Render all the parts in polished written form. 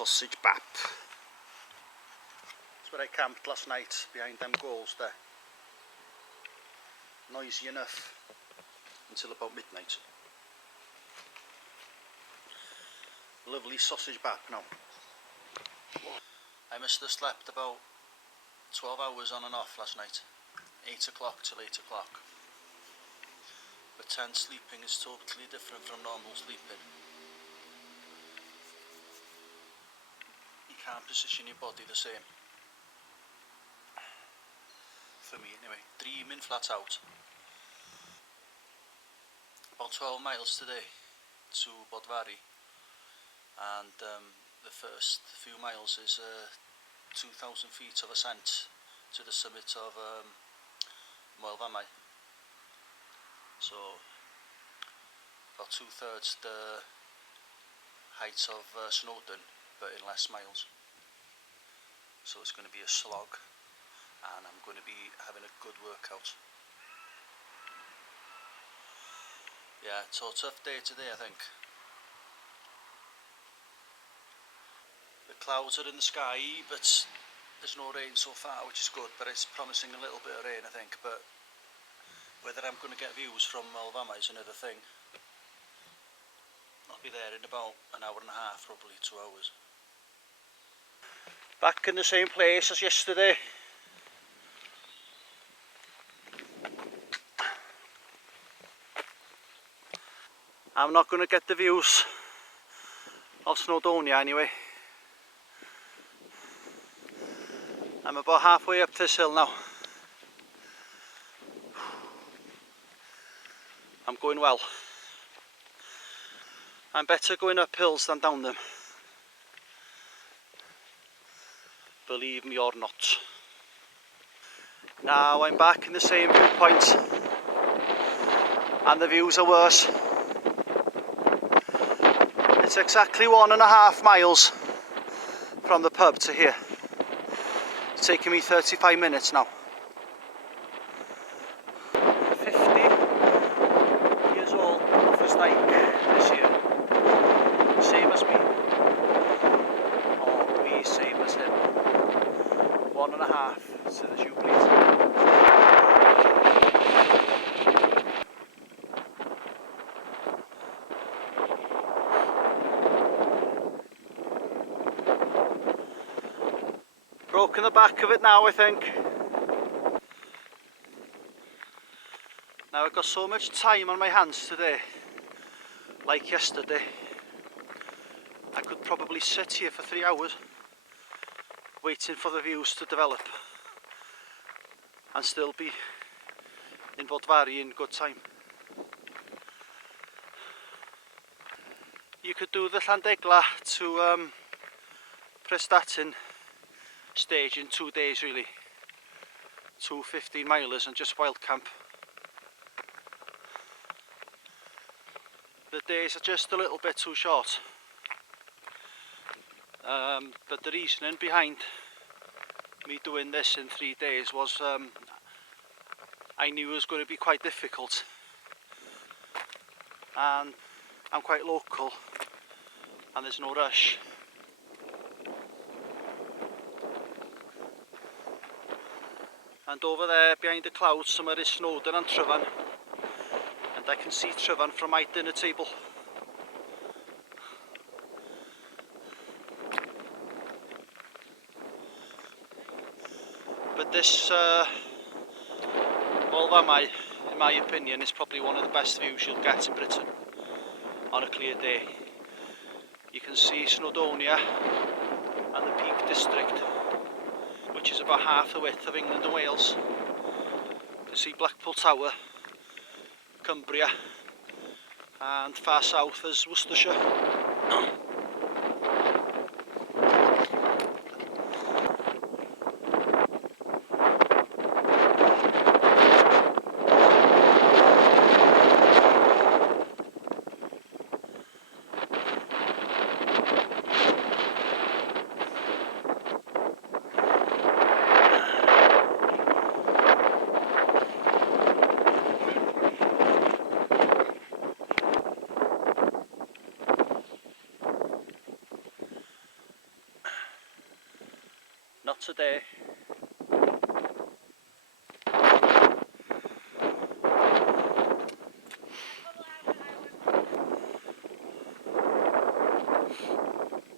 sausage bap. That's where I camped last night, behind them goals there. Noisy enough until about midnight. Lovely sausage bap now. I must have slept about 12 hours on and off last night. 8 o'clock till 8 o'clock. But tent sleeping is totally different from normal sleeping. You can't position your body the same. For me anyway. Dreaming flat out. About 12 miles today to Bodvari, and the first few miles is 2,000 feet of ascent to the summit of Moelfamau. So about 2/3 the height of Snowdon, but in less miles. So it's going to be a slog, and I'm going to be having a good workout. Yeah, it's a tough day today, I think. The clouds are in the sky, but there's no rain so far, which is good, but it's promising a little bit of rain, I think. But whether I'm going to get views from Moelfamau is another thing. I'll be there in about an hour and a half, probably 2 hours. Back in the same place as yesterday. I'm not going to get the views of Snowdonia anyway. I'm about halfway up this hill now. I'm going well. I'm better going up hills than down them. Believe me or not. Now I'm back in the same viewpoint, and the views are worse. It's exactly 1.5 miles from the pub to here. It's taking me 35 minutes now. 50 years old, Offas Dyke this year. Same as me. Or me, same as him. 1.5 to the Jubilee. Broken the back of it now, I think. Now I've got so much time on my hands today, like yesterday. I could probably sit here for 3 hours waiting for the views to develop and still be in Bodvari in good time. You could do the Llandegla to Prestatyn stage in 2 days really. 2 15-milers and just wild camp. The days are just a little bit too short. But the reasoning behind me doing this in 3 days was I knew it was going to be quite difficult, and I'm quite local and there's no rush. And over there behind the clouds somewhere is Snowdon and Tryfan, and I can see Tryfan from my dinner table. But this Moelfamau, in my opinion, is probably one of the best views you'll get in Britain on a clear day. You can see Snowdonia and the Peak District, which is about half the width of England and Wales. You can see Blackpool Tower, Cumbria, and far south is Worcestershire. today.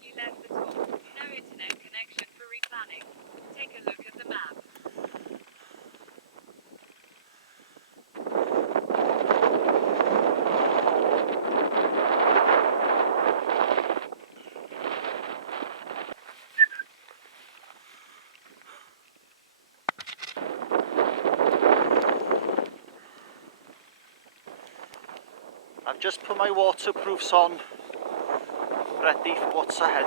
You left the talk. No internet connection for replanning. Take a look at the map. I've just put my waterproofs on, ready for what's ahead.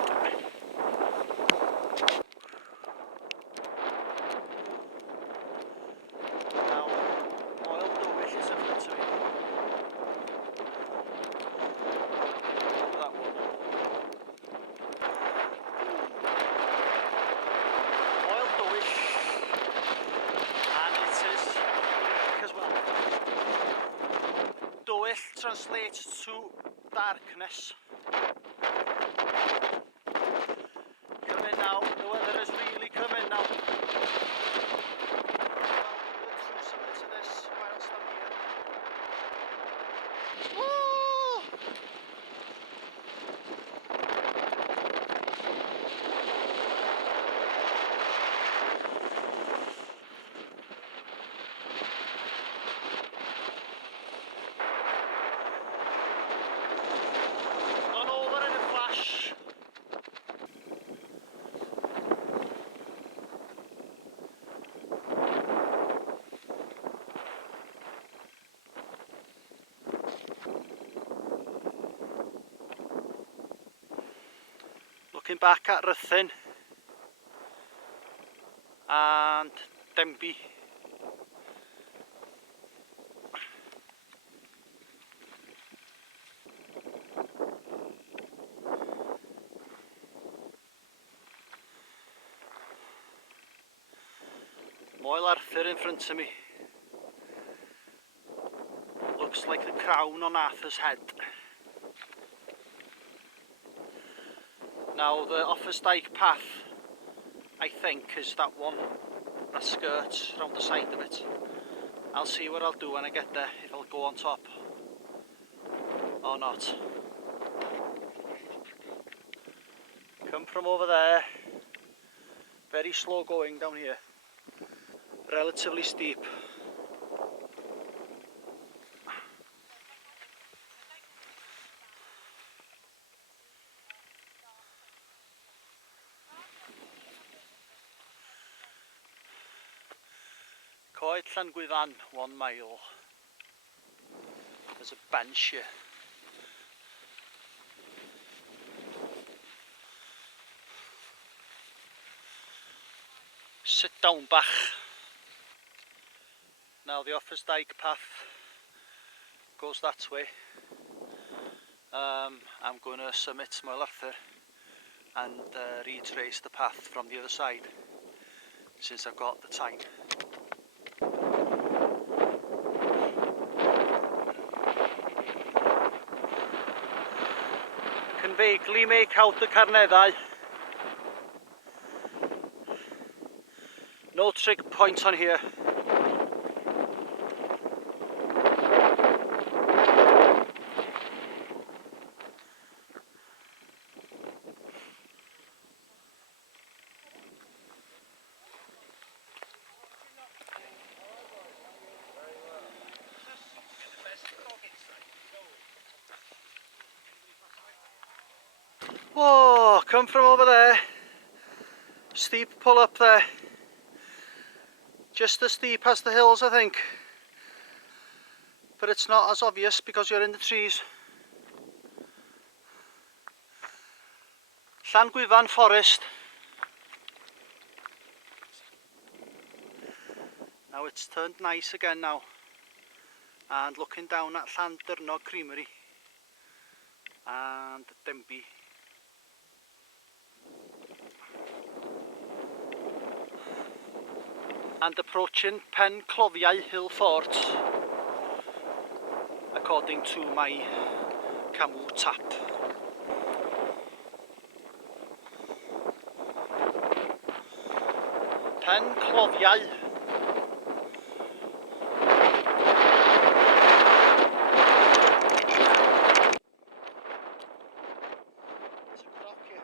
Now, oil dowish is in front of me. That one. Oil dowish, and it is bleak as well. Dowish translates to darkness. Coming now, the weather is really coming now. The true summit to this whilst I'm here. Woo! Gone over in a flash. Looking back at Ruthin and Denby. Moel Arthur in front of me. Looks like the crown on Arthur's head. Now the Offas Dyke path, I think, is that one that skirts round the side of it. I'll see what I'll do when I get there, if I'll go on top or not. Come from over there, very slow going down here, relatively steep. Coed Llanguiddan, 1 mile. There's a bench here. Sit down back. Now the Offas Dyke path goes that way. I'm going to summit Moel Arthur and retrace the path from the other side, since I've got the time. Can vaguely make out the carneddau. No trig point on here. Whoa, come from over there. Steep pull up there. Just as steep as the hills, I think. But it's not as obvious because you're in the trees. Llanguiddan Forest. Now it's turned nice again now. And looking down at Llandyrnog Creamery and Denby. And approaching Pen Cloddiau Hill Fort, according to my Camu tap. Pen clofiau. There's a croc here.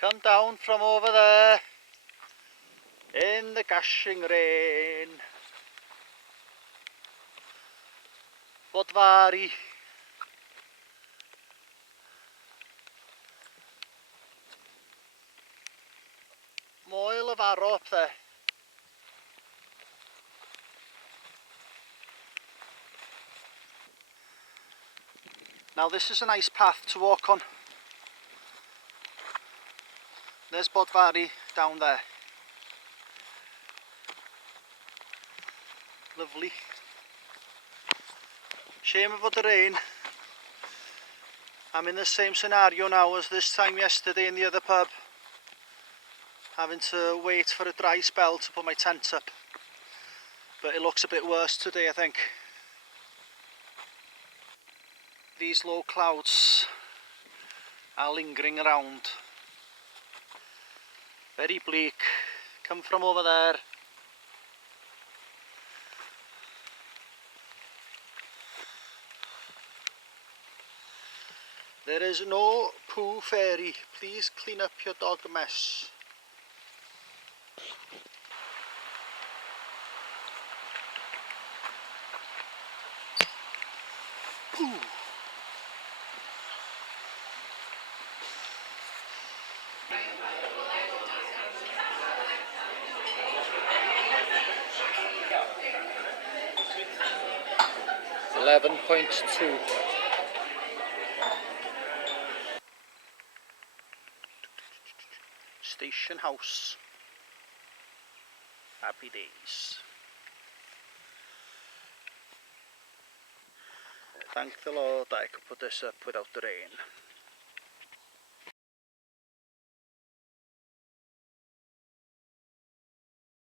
Come down from over there in the gushing rain. Bodvari. Moel of Arrow up there. Now this is a nice path to walk on. There's Bodvari down there. Lovely. Shame about the rain. I'm in the same scenario now as this time yesterday in the other pub. Having to wait for a dry spell to put my tent up. But it looks a bit worse today, I think. These low clouds are lingering around. Very bleak. Come from over there. There is no poo fairy. Please clean up your dog mess. Poo. .2. Station house. Happy days. Thank the Lord I could put this up without the rain.